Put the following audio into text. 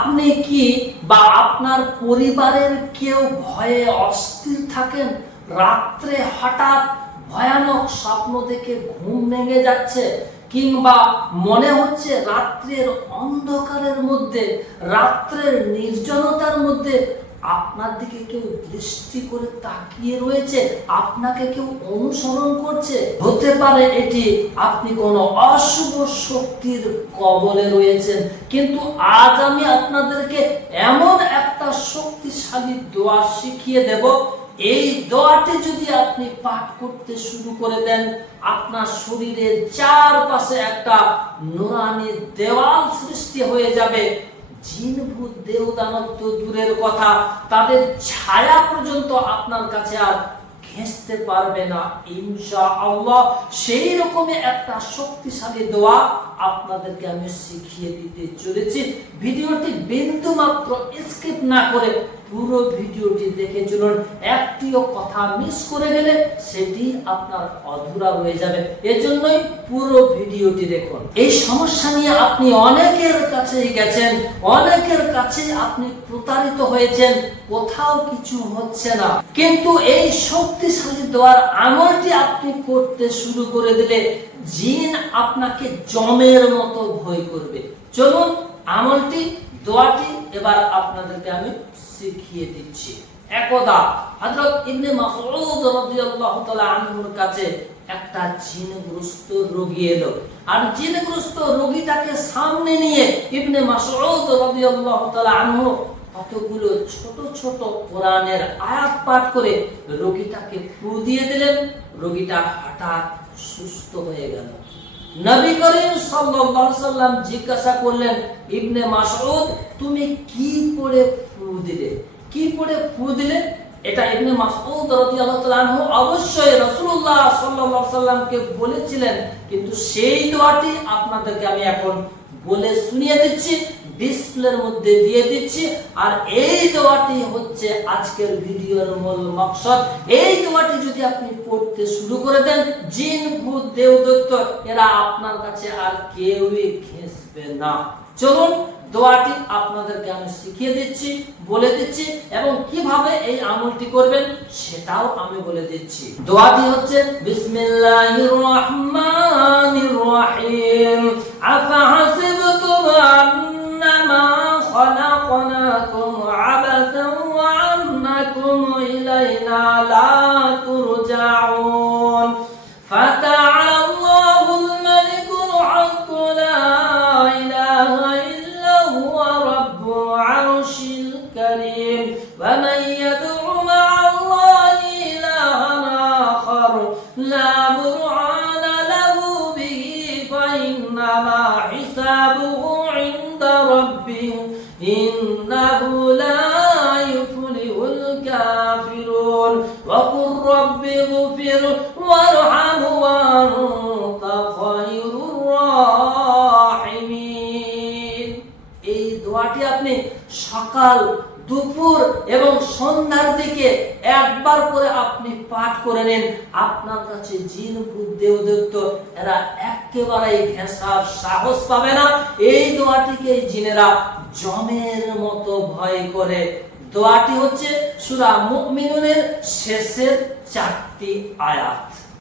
আপনি কি বা আপনার পরিবারের কেউ ভয়ে অস্থির থাকেন? রাত্রে হঠাৎ ভয়ানক স্বপ্ন দেখে ঘুম ভেঙে যাচ্ছে, কিংবা মনে হচ্ছে রাত্রের অন্ধকারের মধ্যে, রাত্রের নির্জনতার মধ্যে আপনার দিকে কেউ দৃষ্টি করে তাকিয়ে রয়েছে, আপনাকে কেউ অনুসরণ করছে। হতে পারে এটি আপনি কোনো অশুভ শক্তির কবলে রয়েছেন। কিন্তু আজ আমি আপনাদেরকে এমন একটা শক্তিশালী দোয়া শিখিয়ে দেব, এই দোয়াটি যদি আপনি পাঠ করতে শুরু করে দেন, আপনার শরীরের চারপাশে একটা নূরানি দেওয়াল সৃষ্টি হয়ে যাবে। জিন ভূত দেব দানব তো দূরের কথা, তাদের ছায়া পর্যন্ত আপনার কাছে আর ঘেঁষতে পারবে না ইনশাআল্লাহ। সেই রকমই একটা শক্তিশালী দোয়া আপনাদেরকে আমি শিখিয়ে দিতে চলেছি। ভিডিওটি বিন্দু মাত্র স্কিপ না করে পুরো ভিডিওটি দেখে চলুন। একটিও কথা মিস করে গেলে সেটি আপনার অধুরা রয়ে যাবে, এজন্যই পুরো ভিডিওটি দেখুন। এই সমস্যা নিয়ে আপনি অনেকের কাছে গেছেন, অনেকের কাছে আপনি প্রতারিত হয়েছেন, কোথাও কিছু হচ্ছে না। কিন্তু এই শক্তিশালী দোয়ার আমলটি আপনি করতে শুরু করে দিলে জিন আপনাকে জমের মতো ভয় করবে। চলুন আমলটি, দোয়াটি এবার আপনাদেরকে আমি শিখিয়ে দিচ্ছি। একদা হযরত ইবনে মাসউদ রাদিয়াল্লাহু তাআলা আনহুর কাছে একটা জিনগ্রস্ত রোগী এলো, আর জিনগ্রস্ত রোগীটাকে সামনে নিয়ে ইবনে মাসউদ রাদিয়াল্লাহু তাআলা আনহু কতগুলো ছোট ছোট কোরআনের আয়াত পাঠ করে রোগীটাকে ফু দিয়ে দিলেন। রোগীটা হঠাৎ সুস্থ হয়ে গেল। নবী করিম সাল্লাল্লাহু আলাইহি সাল্লাম জিজ্ঞাসা করলেন, ইবনে মাসউদ তুমি কি পড়ে ফু দিলে? কি পড়ে ফু দিলে? এটা ইবনে মাসউদ রাদিয়াল্লাহু তাআলা আনহু অবশ্যই রাসূলুল্লাহ সাল্লাল্লাহু আলাইহি সাল্লামকে বলেছিলেন, কিন্তু সেই দোয়াটি আপনাদেরকে আমি এখন বলে শুনিয়ে দিচ্ছি, ডিসপ্লের মধ্যে দিয়ে দিচ্ছি। আর এই দোয়াটি হচ্ছে আজকের ভিডিওর মূল মাকসাদ। এই দোয়াটি যদি আপনি পড়তে শুরু করে দেন, জিন ভূত দেবদূত এরা আপনার কাছে আর কেউই ঘেঁষবে না। চলুন দোয়াটি আপনাদেরকে আমি শিখিয়ে দিচ্ছি, বলে দিচ্ছি, এবং কিভাবে এই আমলটি করবেন সেটাও আমি বলে দিচ্ছি। দোয়াটি হচ্ছে বিসমিল্লাহির রহমানির রহিম। আফা হাসিবতুম আন্নামা খলাকনাকুম আবাসান ওয়া আন্নাকুম ইলাইনা লা তুরজাউন। ফাতাআলা আল্লাহুল মালিকুল হক লা ইলাহা ইল্লা হুয়া রাব্বুল আরশিল কারীম। ওয়া মান ইয়াদউ মা'আল্লাহি ইলাহান আখার লা বুরহানা লাহু বিহি ফাইন্নামা হিসাবুহু ইনদা রাব্বিহি ইন্নাহু লা ইউফলিহুল কাফিরুন। ওয়া কুর রাব্বি ইগফির ওয়ারহাম ওয়া আনতা খায়রুর রাহিমিন। এই দোয়াটি আপনি সকাল, দুপুর এবং সন্ধ্যার দিকে একবার করে আপনি পাঠ করে নিন। আপনার কাছে জিন ভূত দেবদূত এরা একেবারেই ঘেঁষার সাহস পাবে না। এই দোয়াটিকে জিনেরা জমের মতো ভয় করে। দোয়াটি হচ্ছে সূরা মুমিনুনের শেষের 4টি আয়াত।